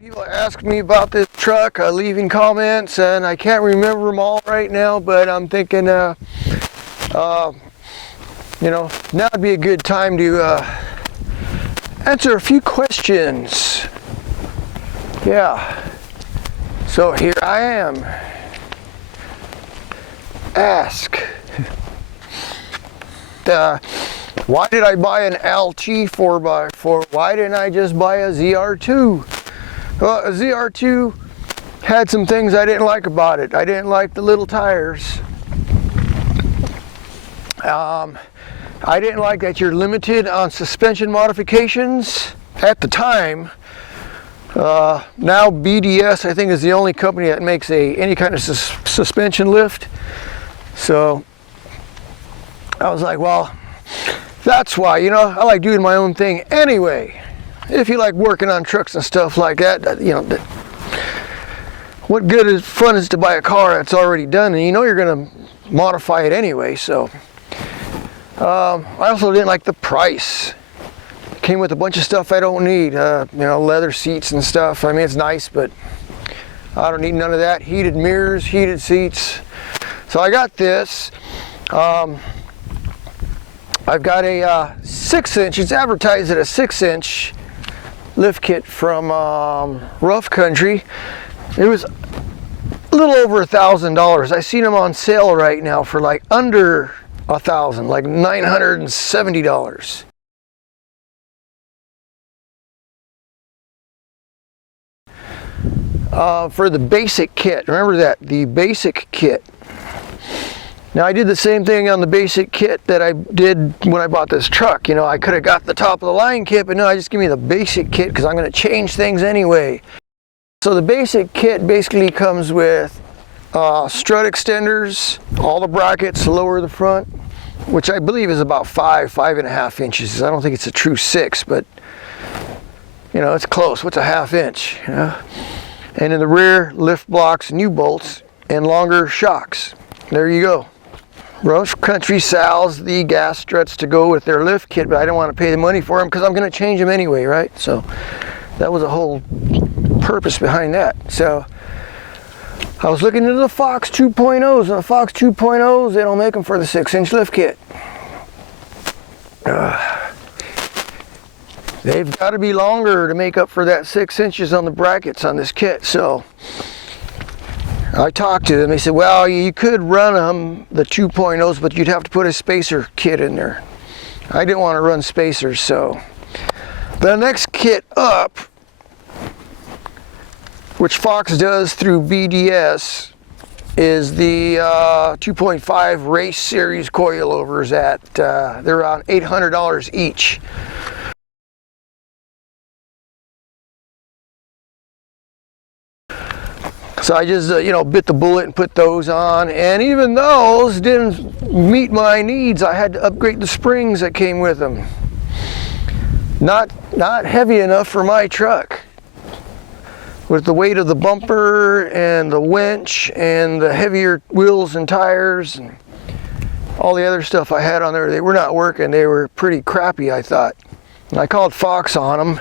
People ask me about this truck, leaving comments, and I can't remember them all right now, but I'm thinking, you know, now would be a good time to answer a few questions. Yeah, so here I am. Ask. Why did I buy an LT 4x4? Why didn't I just buy a ZR2? Well, a ZR2 had some things I didn't like about it. I didn't like the little tires. I didn't like that you're limited on suspension modifications at the time. Now BDS, I think, is the only company that makes any kind of suspension lift. So I was like, well, that's why, you know, I like doing my own thing anyway. If you like working on trucks and stuff like that, you know, what good is fun is to buy a car that's already done, and you know you're going to modify it anyway. So I also didn't like the price. It came with a bunch of stuff I don't need, you know, leather seats and stuff. I mean, it's nice, but I don't need none of that. Heated mirrors, heated seats. So I got this. I've got a 6-inch, it's advertised at a 6-inch lift kit from Rough Country. It was a little over $1,000. I seen them on sale right now for like under $1,000, like $970. For the basic kit, remember that, the basic kit. Now I did the same thing on the basic kit that I did when I bought this truck. You know, I could have got the top of the line kit, but no, I just give me the basic kit because I'm going to change things anyway. So the basic kit basically comes with strut extenders, all the brackets, lower the front, which I believe is about 5.5 inches. I don't think it's a true 6, but you know, it's close. What's a ½ inch? You know? And in the rear, lift blocks, new bolts, and longer shocks. There you go. Rough Country sells the gas struts to go with their lift kit, but I don't want to pay the money for them because I'm going to change them anyway, right? So that was a whole purpose behind that. So I was looking into the Fox 2.0s, and the Fox 2.0s, they don't make them for the 6-inch lift kit. They've got to be longer to make up for that 6 inches on the brackets on this kit. So I talked to them. They said, well, you could run them, the 2.0s, but you'd have to put a spacer kit in there. I didn't want to run spacers, so the next kit up, which Fox does through BDS, is the 2.5 race series coilovers at they're around $800 each. So I just, you know, bit the bullet and put those on, and even those didn't meet my needs. I had to upgrade the springs that came with them. Not heavy enough for my truck. With the weight of the bumper and the winch and the heavier wheels and tires and all the other stuff I had on there, they were not working. They were pretty crappy, I thought. And I called Fox on them.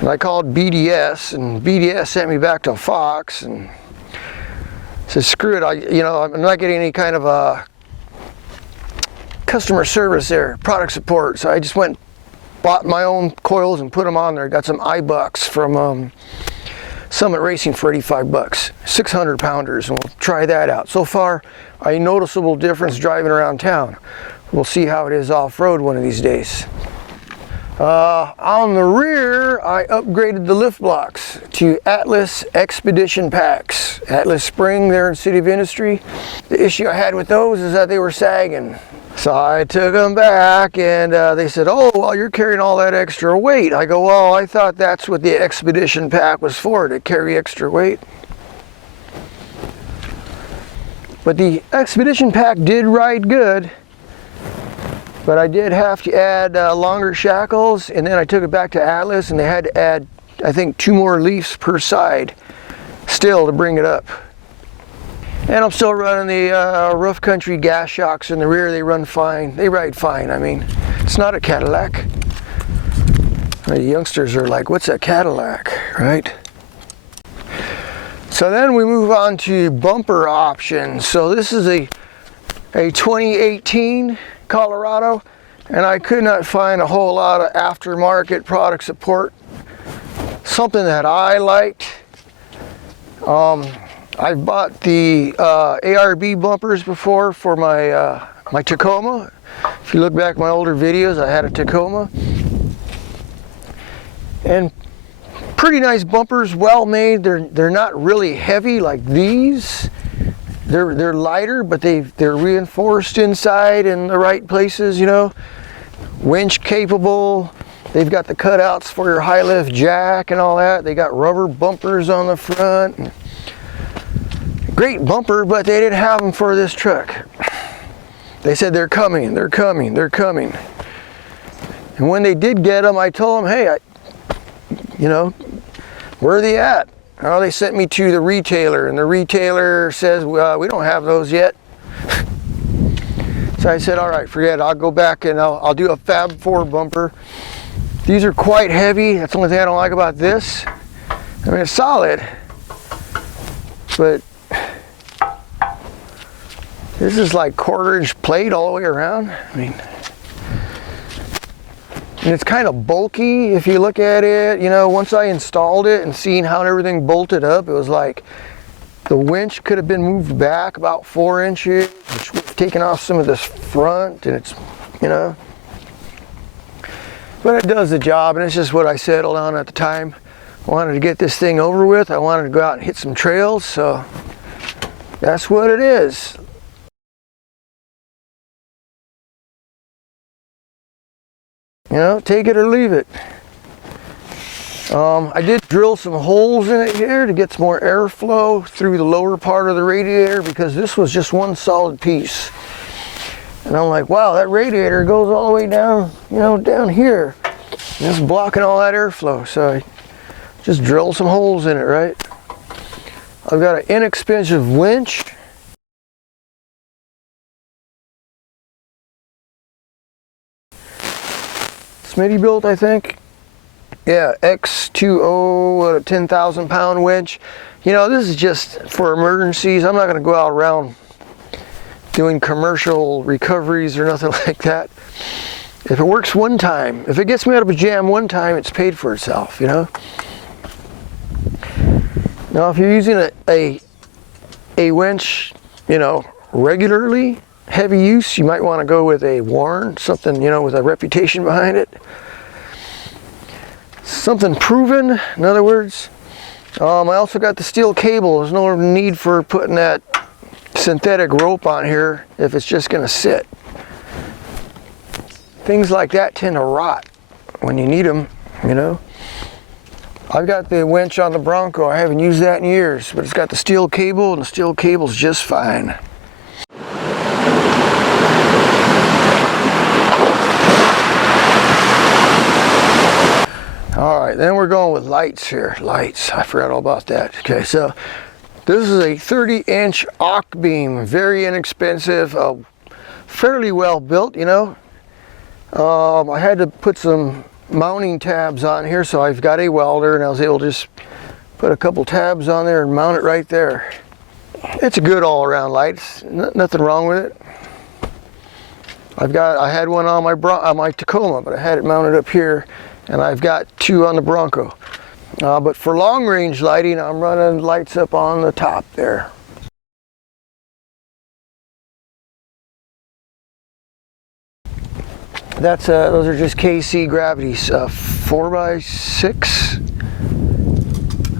And I called BDS, and BDS sent me back to Fox and said, screw it, I'm not getting any kind of customer service there, product support. So I just went, bought my own coils and put them on there. Got some iBucks from Summit Racing for $85, 600 pounders, and we'll try that out. So far, a noticeable difference driving around town. We'll see how it is off-road one of these days. On the rear, I upgraded the lift blocks to Atlas Expedition packs. Atlas Spring there in City of Industry. The issue I had with those is that they were sagging. So I took them back, and they said, oh, well, you're carrying all that extra weight. I go, well, I thought that's what the Expedition pack was for, to carry extra weight. But the Expedition pack did ride good. But I did have to add longer shackles, and then I took it back to Atlas, and they had to add, I think, 2 more leafs per side still to bring it up. And I'm still running the Rough Country gas shocks in the rear. They run fine. They ride fine. I mean, it's not a Cadillac. The youngsters are like, what's a Cadillac, right? So then we move on to bumper options. So this is a 2018 Colorado, and I could not find a whole lot of aftermarket product support. Something that I liked. I've bought the ARB bumpers before for my my Tacoma. If you look back at my older videos, I had a Tacoma. And pretty nice bumpers, well made. They're not really heavy like these. They're lighter, but they're reinforced inside in the right places, you know. Winch capable. They've got the cutouts for your high lift jack and all that. They got rubber bumpers on the front. Great bumper, but they didn't have them for this truck. They said they're coming, they're coming, they're coming. And when they did get them, I told them, hey, you know, where are they at? Oh, they sent me to the retailer, and the retailer says, well, we don't have those yet. So I said, all right, forget it. I'll go back and I'll do a Fab 4 bumper. These are quite heavy. That's the only thing I don't like about this. I mean, it's solid, but this is like 1/4 inch plate all the way around. I mean, and it's kind of bulky if you look at it. You know, once I installed it and seeing how everything bolted up, it was like the winch could have been moved back about 4 inches, which would have taken off some of this front, and it's, you know. But it does the job, and it's just what I settled on at the time. I wanted to get this thing over with. I wanted to go out and hit some trails, so that's what it is. You know, take it or leave it. I did drill some holes in it here to get some more airflow through the lower part of the radiator, because this was just one solid piece. And I'm like, wow, that radiator goes all the way down, you know, down here. And it's blocking all that airflow. So I just drilled some holes in it, right? I've got an inexpensive winch. Smitty built, I think. Yeah, X20, a 10,000 pound winch. You know, this is just for emergencies. I'm not going to go out around doing commercial recoveries or nothing like that. If it works one time, if it gets me out of a jam one time, it's paid for itself, you know. Now, if you're using a winch, you know, regularly, heavy use, you might want to go with a Warren, something, you know, with a reputation behind it. Something proven, in other words. I also got the steel cable. There's no need for putting that synthetic rope on here if it's just going to sit. Things like that tend to rot when you need them, you know. I've got the winch on the Bronco. I haven't used that in years, but it's got the steel cable, and the steel cable's just fine. All right, then we're going with lights here. Lights, I forgot all about that. Okay, so this is a 30-inch arc beam, very inexpensive, fairly well built, you know. I had to put some mounting tabs on here, so I've got a welder, and I was able to just put a couple tabs on there and mount it right there. It's a good all-around light. Nothing wrong with it. I had one on my Tacoma, but I had it mounted up here, and I've got two on the Bronco. But for long range lighting, I'm running lights up on the top there. That's those are just KC Gravities, 4x6.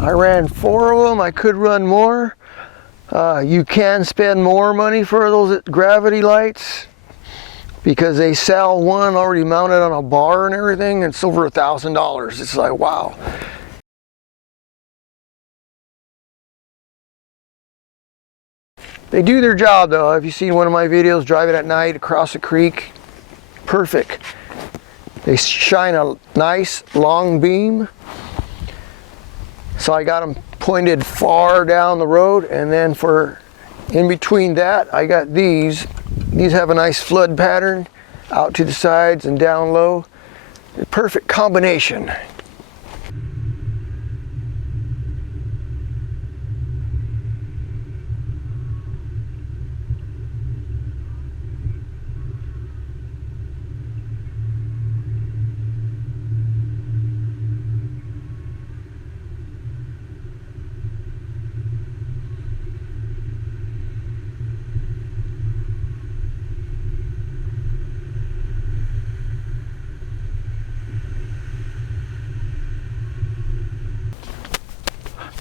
I ran 4 of them. I could run more. You can spend more money for those gravity lights, because they sell one already mounted on a bar and everything, and it's over $1,000. It's like, wow. They do their job though. Have you seen one of my videos driving at night across a creek? Perfect. They shine a nice long beam. So I got them pointed far down the road, and then for in between that, I got these. These have a nice flood pattern out to the sides and down low. A perfect combination.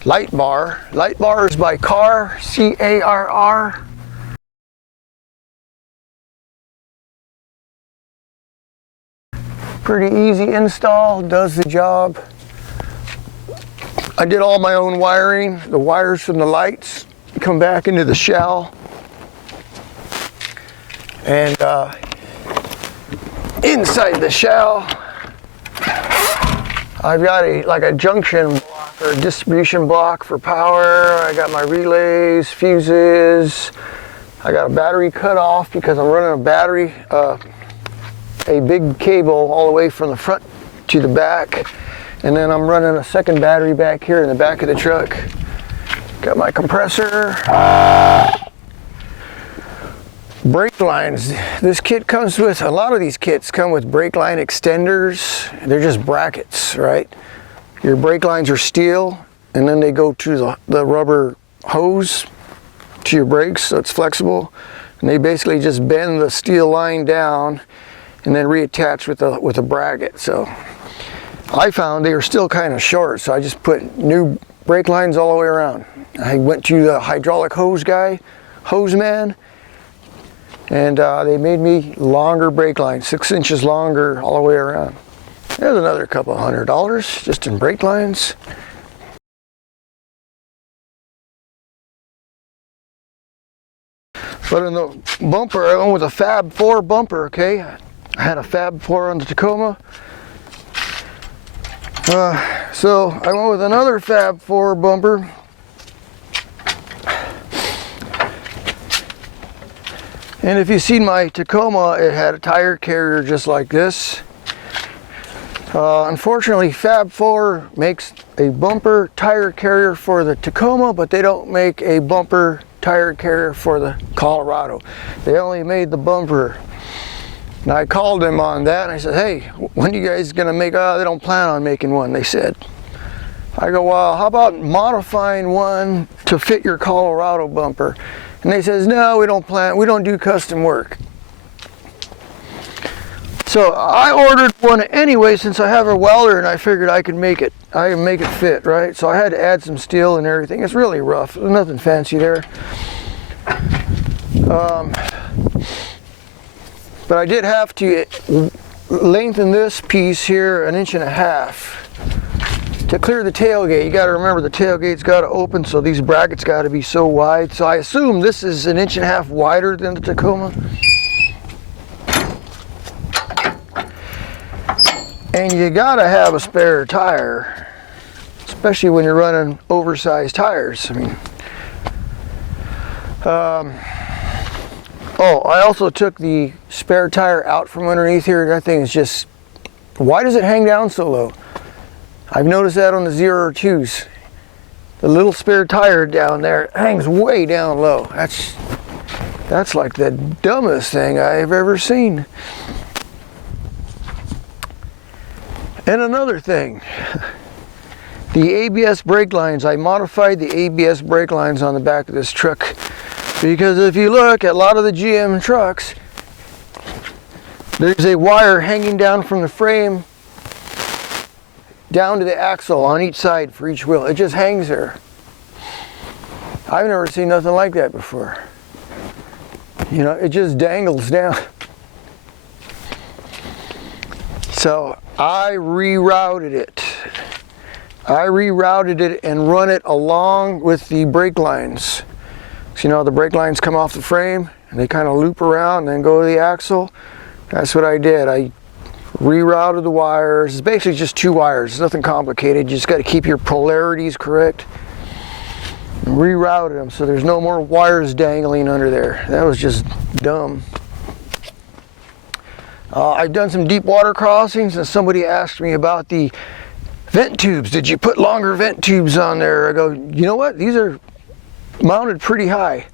light bar. Light bar is by Carr, C-A-R-R. Pretty easy install, does the job. I did all my own wiring. The wires from the lights come back into the shell. And inside the shell, I've got a junction block or a distribution block for power. I got my relays, fuses. I got a battery cut off because I'm running a battery, a big cable all the way from the front to the back. And then I'm running a second battery back here in the back of the truck. Got my compressor. Brake lines. This kit comes with, a lot of these kits come with brake line extenders. They're just brackets, right? Your brake lines are steel, and then they go to the rubber hose to your brakes, so it's flexible. And they basically just bend the steel line down and then reattach with a bracket. So I found they were still kind of short, so I just put new brake lines all the way around. I went to the hydraulic hose man, and they made me longer brake lines, 6 inches longer all the way around. There's another couple $100 just in brake lines. But in the bumper, I went with a Fab 4 bumper, okay? I had a Fab 4 on the Tacoma. So I went with another Fab 4 bumper. And if you've seen my Tacoma, it had a tire carrier just like this. Unfortunately, Fab 4 makes a bumper tire carrier for the Tacoma, but they don't make a bumper tire carrier for the Colorado. They only made the bumper. And I called them on that, and I said, hey, when are you guys gonna make, they don't plan on making one, they said. I go, well, how about modifying one to fit your Colorado bumper? And they says, no, we don't do custom work. So I ordered one anyway, since I have a welder, and I figured I can make it fit, right? So I had to add some steel and everything. It's really rough, there's nothing fancy there. But I did have to lengthen this piece here 1.5 inches to clear the tailgate. You got to remember the tailgate's got to open, so these brackets got to be so wide. So I assume this is 1.5 inches wider than the Tacoma. And you got to have a spare tire, especially when you're running oversized tires. I mean, oh, I also took the spare tire out from underneath here. That thing is just, why does it hang down so low? I've noticed that on the 0-2s. The little spare tire down there hangs way down low. That's like the dumbest thing I've ever seen. And another thing, the ABS brake lines. I modified the ABS brake lines on the back of this truck. Because if you look at a lot of the GM trucks, there's a wire hanging down from the frame down to the axle on each side for each wheel. It just hangs there. I've never seen nothing like that before. You know, it just dangles down. So I rerouted it. And run it along with the brake lines. So, you know, the brake lines come off the frame and they kind of loop around and then go to the axle. That's what I did. I rerouted the wires. It's basically just 2 wires. It's nothing complicated. You just got to keep your polarities correct. And rerouted them so there's no more wires dangling under there. That was just dumb. I've done some deep water crossings, and somebody asked me about the vent tubes. Did you put longer vent tubes on there? I go, you know what? These are mounted pretty high.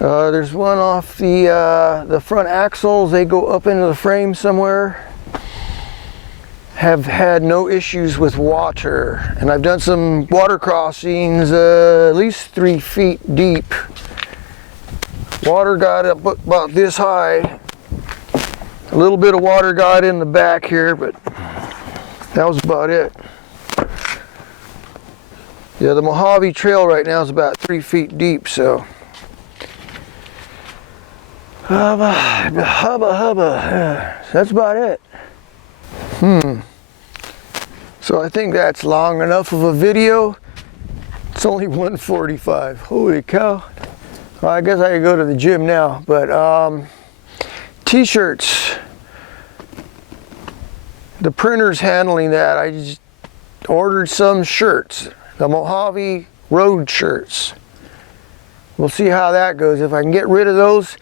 There's one off the front axles. They go up into the frame somewhere. Have had no issues with water, and I've done some water crossings at least 3 feet deep. Water got up about this high. A little bit of water got in the back here, but that was about it. Yeah, the Mojave Trail right now is about 3 feet deep, so. Hubba. That's about it. So I think that's long enough of a video. It's only 1:45. Holy cow. Well, I guess I could go to the gym now, but t-shirts. The printer's handling that. I just ordered some shirts, the Mojave Road shirts. We'll see how that goes. If I can get rid of those,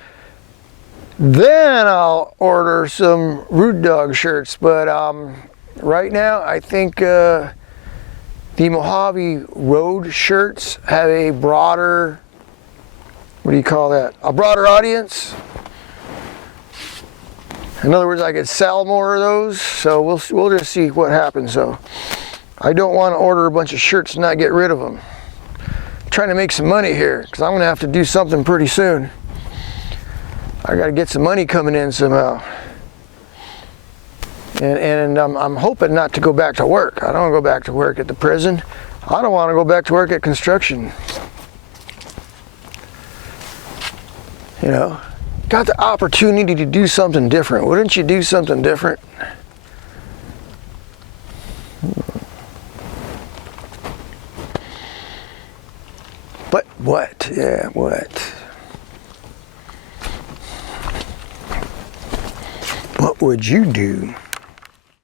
then I'll order some Root Dog shirts. But right now, I think the Mojave Road shirts have a broader, what do you call that? A broader audience. In other words, I could sell more of those. So we'll just see what happens. So I don't want to order a bunch of shirts and not get rid of them. I'm trying to make some money here because I'm going to have to do something pretty soon. I got to get some money coming in somehow. And I'm hoping not to go back to work. I don't want to go back to work at the prison. I don't want to go back to work at construction. You know, got the opportunity to do something different. Wouldn't you do something different? But what? Yeah, what? What would you do?